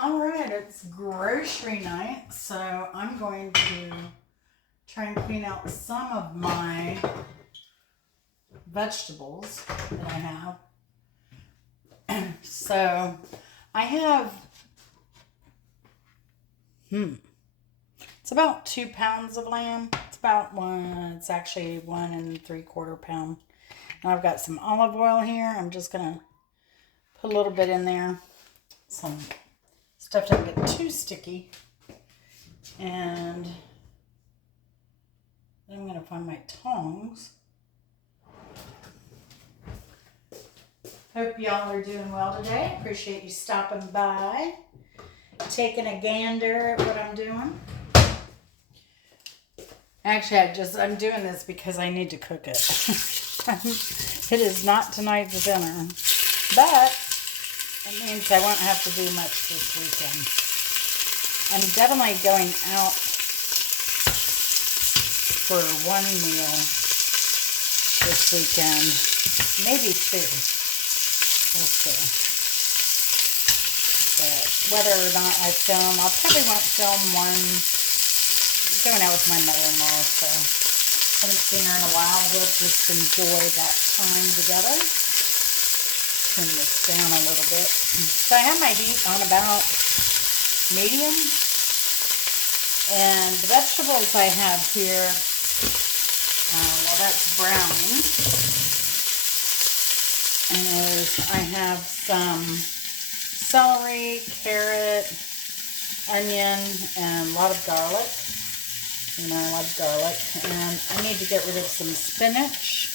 All right, it's grocery night, so I'm going to try and clean out some of my vegetables that I have. So I have, it's about 2 pounds of lamb. It's actually 1 3/4 pound. And I've got some olive oil here. I'm just going to put a little bit in there. Some stuff doesn't get too sticky. And then I'm going to find my tongs. Hope y'all are doing well today. Appreciate you stopping by, taking a gander at what I'm doing. Actually, I'm doing this because I need to cook it. It is not tonight's dinner, but it means I won't have to do much this weekend. I'm definitely going out for one meal this weekend, maybe 2. We'll see. But whether or not I film, I probably won't film one. I'm going out with my mother-in-law, so I haven't seen her in a while. We'll just enjoy that time together. Turn this down a little bit. So I have my heat on about medium. And the vegetables I have here, while that's browning, I have some celery, carrot, onion, and a lot of garlic. I love garlic. And I need to get rid of some spinach.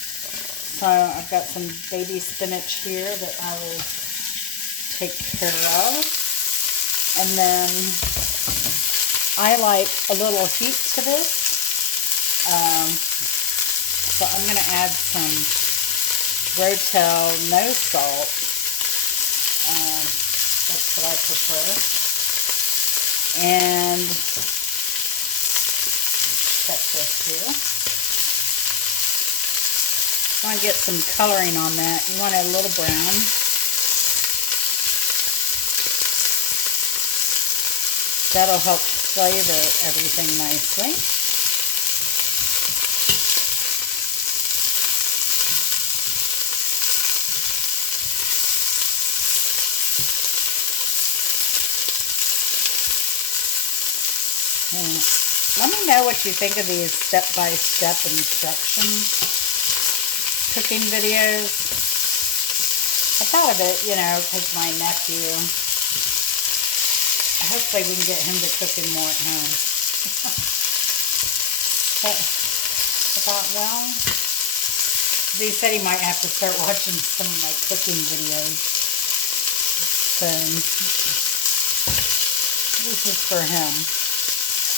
So I've got some baby spinach here that I will take care of. And then I like a little heat to this. So I'm going to add some Rotel, no salt. That's what I prefer. And check this here. I want to get some coloring on that. You want it a little brown. That'll help flavor everything nicely. Let me know what you think of these step-by-step instructions cooking videos. I thought of it, because my nephew, hopefully we can get him to cooking more at home. But I thought, well, he said he might have to start watching some of my cooking videos. So this is for him.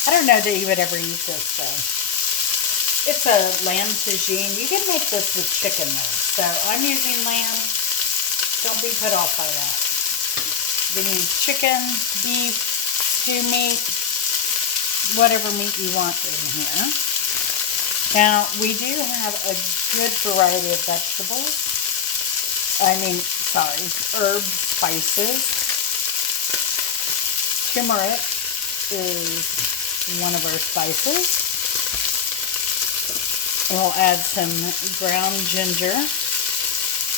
I don't know that he would ever eat this, though. It's a lamb tagine. You can make this with chicken, though. So I'm using lamb. Don't be put off by that. You can use chicken, beef, stew meat, whatever meat you want in here. Now, we do have a good variety of vegetables. Herbs, spices. Turmeric is one of our spices. We'll add some ground ginger.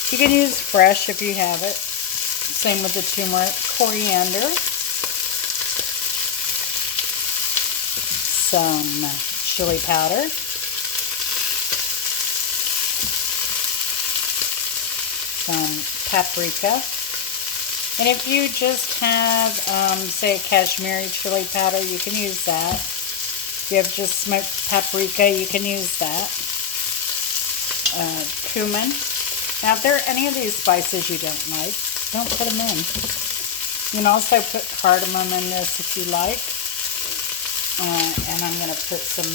You can use fresh if you have it. Same with the turmeric. Coriander. Some chili powder. Some paprika. And if you just have, say, a Kashmiri chili powder, you can use that. If you have just smoked paprika, you can use that. Cumin. Now, if there are any of these spices you don't like, don't put them in. You can also put cardamom in this if you like. And I'm going to put a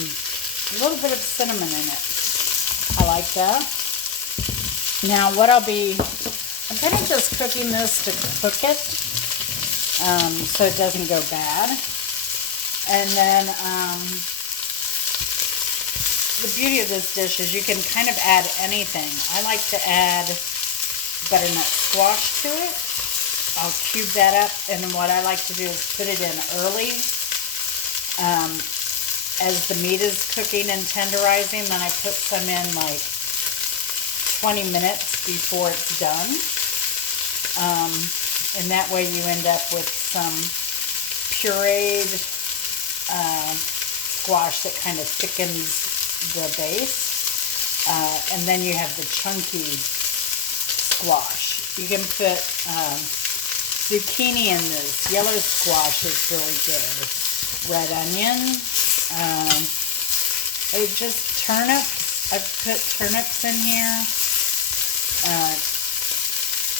little bit of cinnamon in it. I like that. Now, I'm kind of just cooking this to cook it, so it doesn't go bad. And then the beauty of this dish is you can kind of add anything. I like to add butternut squash to it. I'll cube that up, and then what I like to do is put it in early as the meat is cooking and tenderizing. Then I put some in like 20 minutes before it's done. And that way you end up with some pureed squash that kind of thickens the base. And then you have the chunky squash. You can put zucchini in this. Yellow squash is really good. Red onion. Just turnips. I've put turnips in here.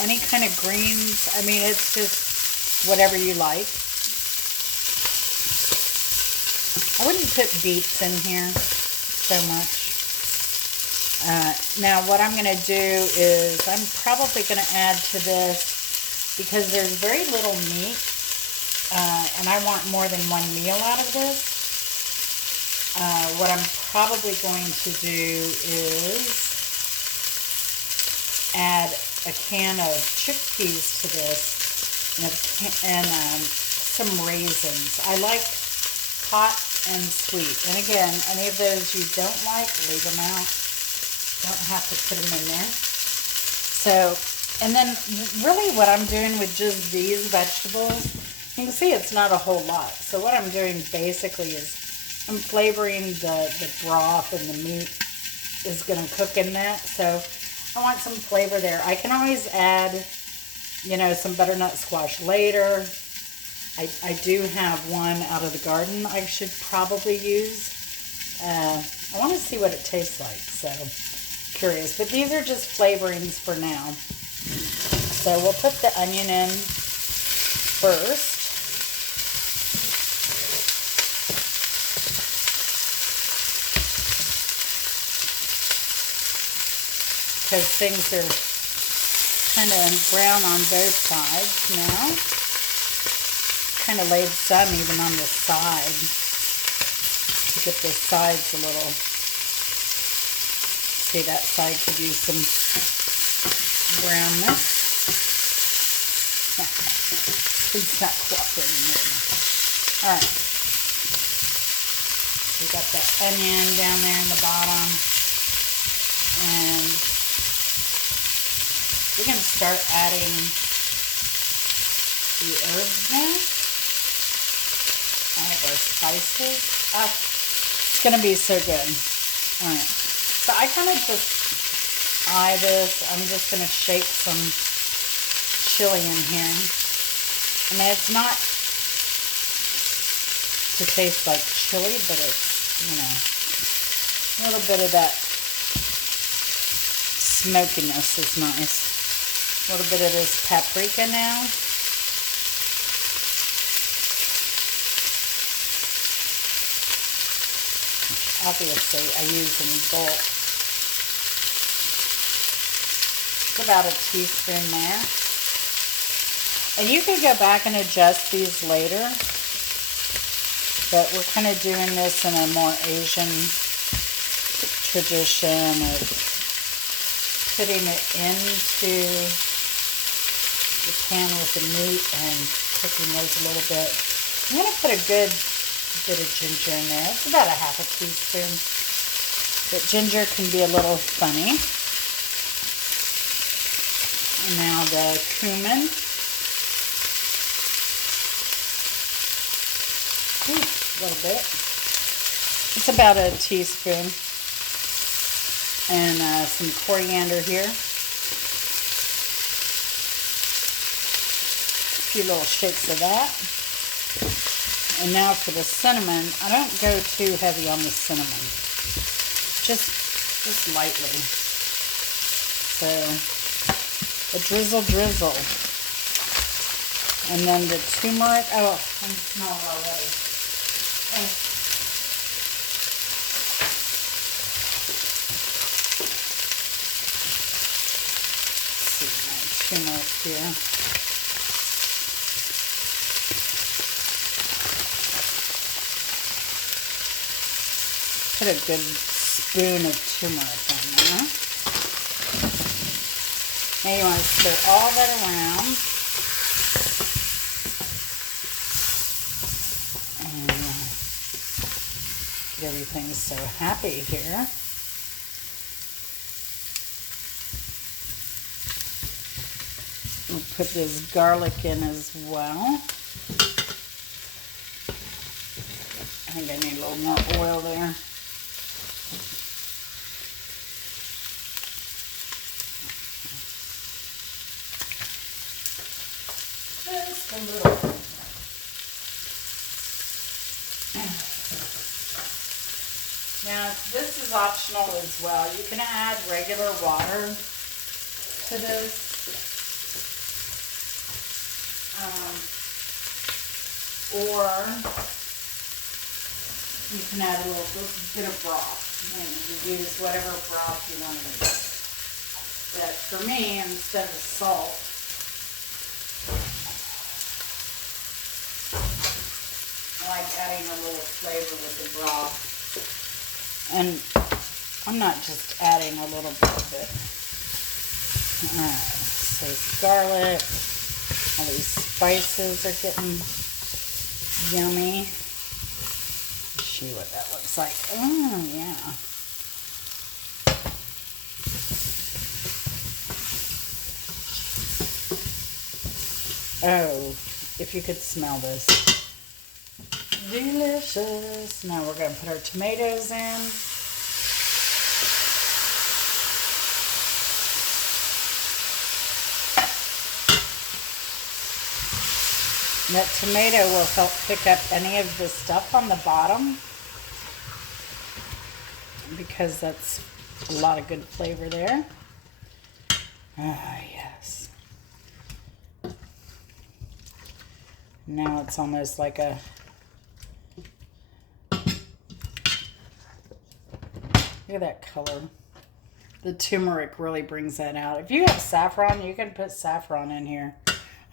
Any kind of greens. I mean, it's just whatever you like. I wouldn't put beets in here so much. Now what I'm going to do is I'm probably going to add to this, because there's very little meat, and I want more than one meal out of this. What I'm probably going to do is add a can of chickpeas to this, and some raisins. I like hot and sweet. And again, any of those you don't like, leave them out. Don't have to put them in there. So, and then really what I'm doing with just these vegetables, you can see it's not a whole lot. So what I'm doing basically is I'm flavoring the broth, and the meat is going to cook in that. So I want some flavor there. I can always add, you know, some butternut squash later. I do have one out of the garden I should probably use. I want to see what it tastes like, so curious. But these are just flavorings for now. So we'll put the onion in first. Because things are kind of brown on both sides now. Kind of laid some even on the side to get the sides a little. See, that side could use some brownness. It's not cooperating with me. Alright. We got that onion down there in the bottom. And we're going to start adding the herbs now. All of our spices. It's going to be so good. All right. So I kind of just eye this. I'm just going to shake some chili in here. I mean, it's not to taste like chili, but it's, you know, a little bit of that smokiness is nice. A little bit of this paprika now. Obviously, I use in bulk. It's about a teaspoon there. And you can go back and adjust these later. But we're kind of doing this in a more Asian tradition of putting it into the pan with the meat and cooking those a little bit. I'm going to put a good bit of ginger in there. It's about a half a teaspoon. But ginger can be a little funny. And now the cumin. A little bit. It's about a teaspoon. And some coriander here. A few little shakes of that. And now for the cinnamon, I don't go too heavy on the cinnamon. Just lightly. So, a drizzle. And then the turmeric. Oh, I can smell it already. Oh. Let's see, my turmeric here. Put a good spoon of turmeric on there. Now you want to stir all that around. Everything's so happy here. We'll put this garlic in as well. I think I need a little more oil there. Just a little. Now, this is optional as well. You can add regular water to this. Or you can add a little bit of broth. And you use whatever broth you want to use. But for me, instead of salt, I like adding a little flavor with the broth. And I'm not just adding a little bit of it. Alright, so it's garlic. All these spices are getting yummy. Let's see what that looks like. Oh, yeah. Oh, if you could smell this. Delicious. Now we're going to put our tomatoes in. That tomato will help pick up any of the stuff on the bottom because that's a lot of good flavor there. Ah, yes. Now it's almost like a look at that color. The turmeric really brings that out. If you have saffron, you can put saffron in here.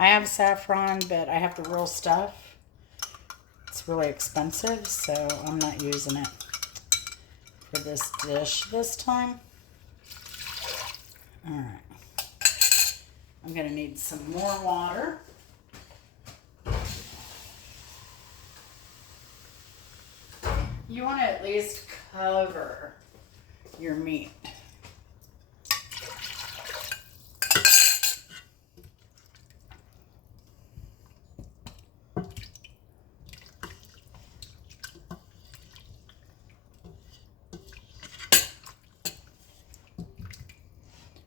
I have saffron, but I have the real stuff. It's really expensive, so I'm not using it for this dish this time. All right. I'm going to need some more water. You want to at least cover your meat.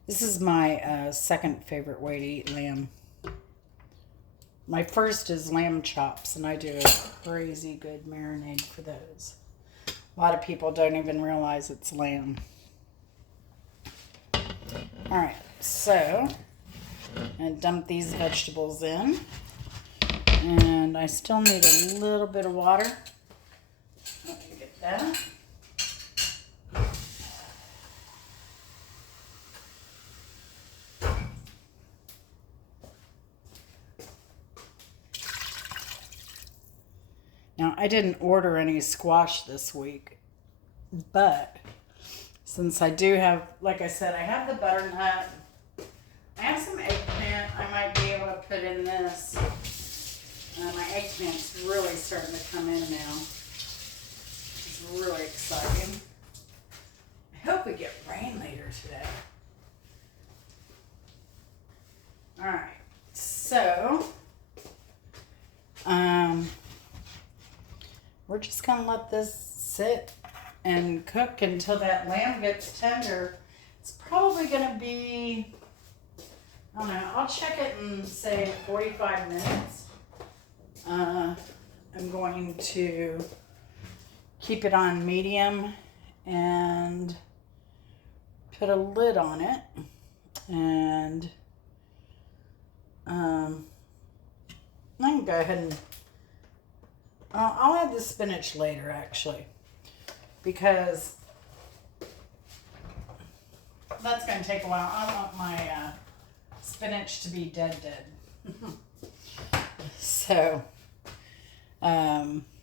This is my second favorite way to eat lamb. My first is lamb chops, and I do a crazy good marinade for those. A lot of people don't even realize it's lamb. All right, so I'm going to dump these vegetables in. And I still need a little bit of water. Let me get that. Now, I didn't order any squash this week, but since I do have, like I said, I have the butternut, I have some eggplant I might be able to put in this. My eggplant's really starting to come in now. It's really exciting. I hope we get rain later today. All right, so, we're just going to let this sit and cook until that lamb gets tender. It's probably going to be, I don't know, I'll check it in, say, 45 minutes. I'm going to keep it on medium and put a lid on it. And I can go ahead and I'll add the spinach later, actually, because that's going to take a while. I want my spinach to be dead. So, well,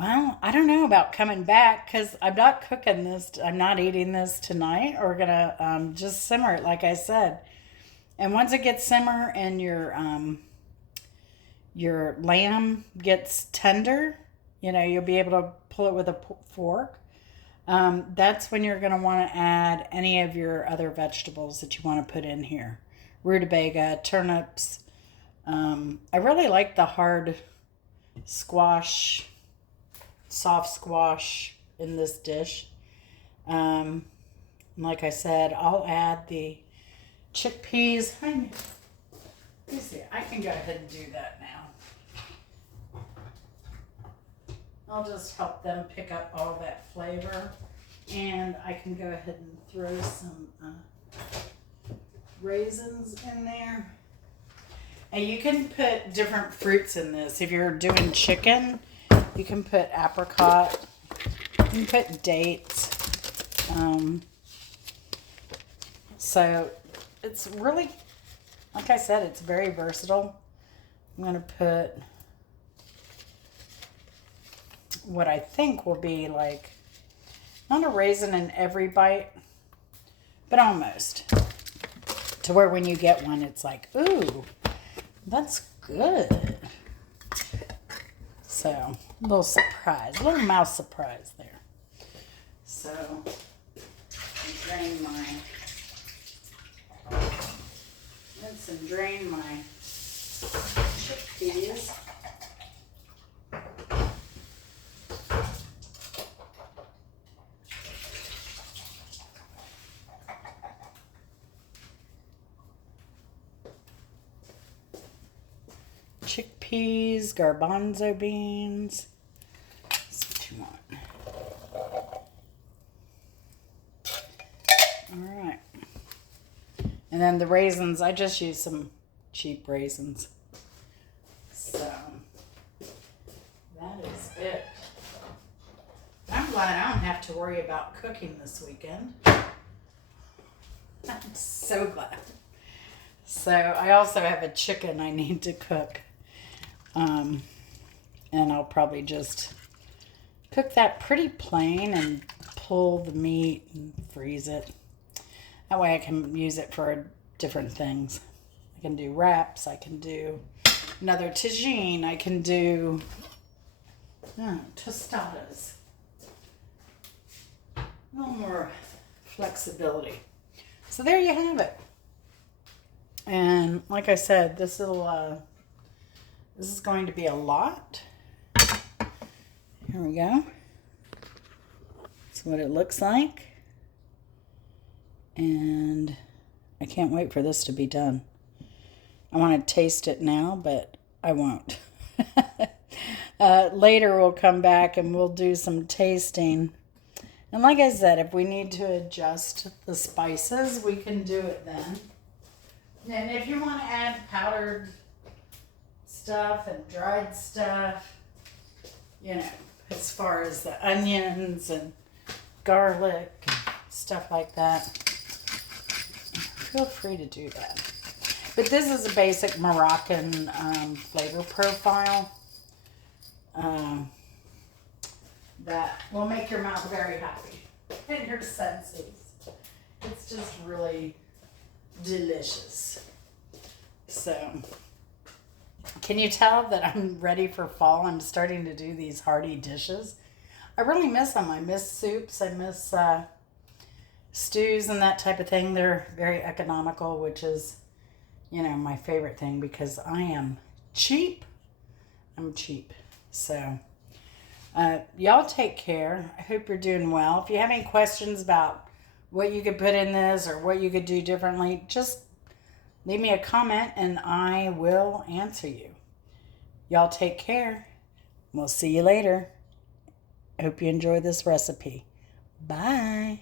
I don't know about coming back because I'm not cooking this. I'm not eating this tonight. We're going to just simmer it, like I said. And once it gets simmer and your lamb gets tender, you know, you'll be able to pull it with a fork. That's when you're going to want to add any of your other vegetables that you want to put in here. Rutabaga, turnips. I really like the hard squash, soft squash in this dish. Like I said, I'll add the chickpeas. You see, I can go ahead and do that now. I'll just help them pick up all that flavor. And I can go ahead and throw some raisins in there. And you can put different fruits in this. If you're doing chicken, you can put apricot. You can put dates. So it's really, like I said, it's very versatile. I'm going to put what I think will be like, not a raisin in every bite, but almost. To where when you get one, it's like, ooh, that's good. So, a little surprise, a little mouse surprise there. So, drain my, rinse and drain my chickpeas. Chickpeas, garbanzo beans. That's what you want. All right. And then the raisins, I just use some cheap raisins. So, that is it. I'm glad I don't have to worry about cooking this weekend. I'm so glad. So, I also have a chicken I need to cook. And I'll probably just cook that pretty plain and pull the meat and freeze it. That way I can use it for different things. I can do wraps. I can do another tagine. I can do tostadas. A little more flexibility. So there you have it. And like I said, this is going to be a lot. Here we go. That's what it looks like. And I can't wait for this to be done. I want to taste it now, but I won't. Later we'll come back and we'll do some tasting. And like I said, if we need to adjust the spices, we can do it then. And if you want to add powdered stuff and dried stuff, you know, as far as the onions and garlic and stuff like that, feel free to do that. But this is a basic Moroccan flavor profile that will make your mouth very happy and your senses. It's just really delicious. So, can you tell that I'm ready for fall? I'm starting to do these hearty dishes. I really miss them. I miss soups. I miss stews and that type of thing. They're very economical, which is, you know, my favorite thing because I am cheap. I'm cheap. So, y'all take care. I hope you're doing well. If you have any questions about what you could put in this or what you could do differently, just leave me a comment and I will answer you. Y'all take care. We'll see you later. I hope you enjoy this recipe. Bye.